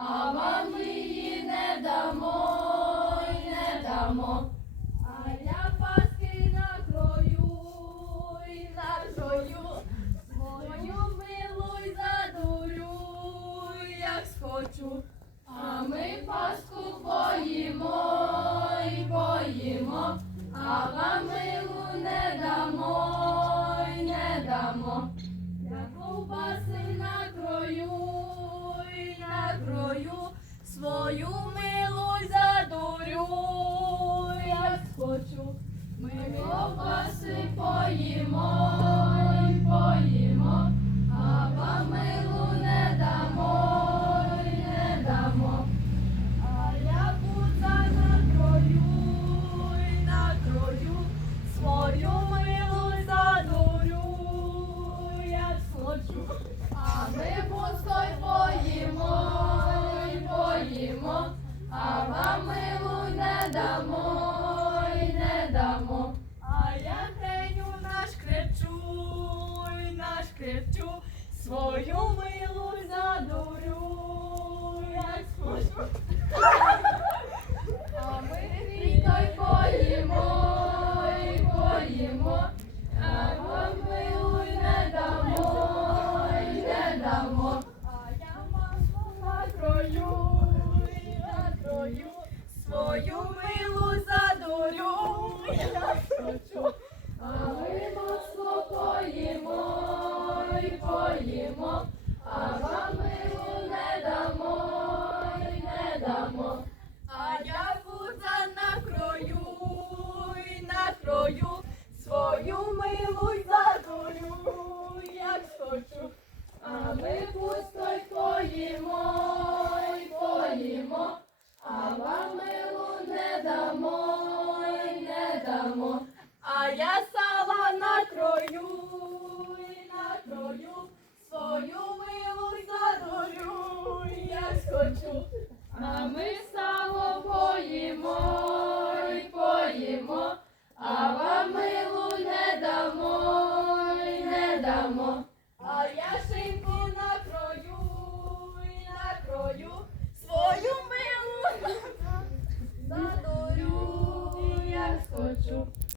Amen. свою шепчу, свою милу задурю. Як схожу. А ми рідно поїмо, й поїмо, а вам милу не дамо, й не дамо. Твою милость дарую, я схочу, а ми сало поїмо і поїмо, а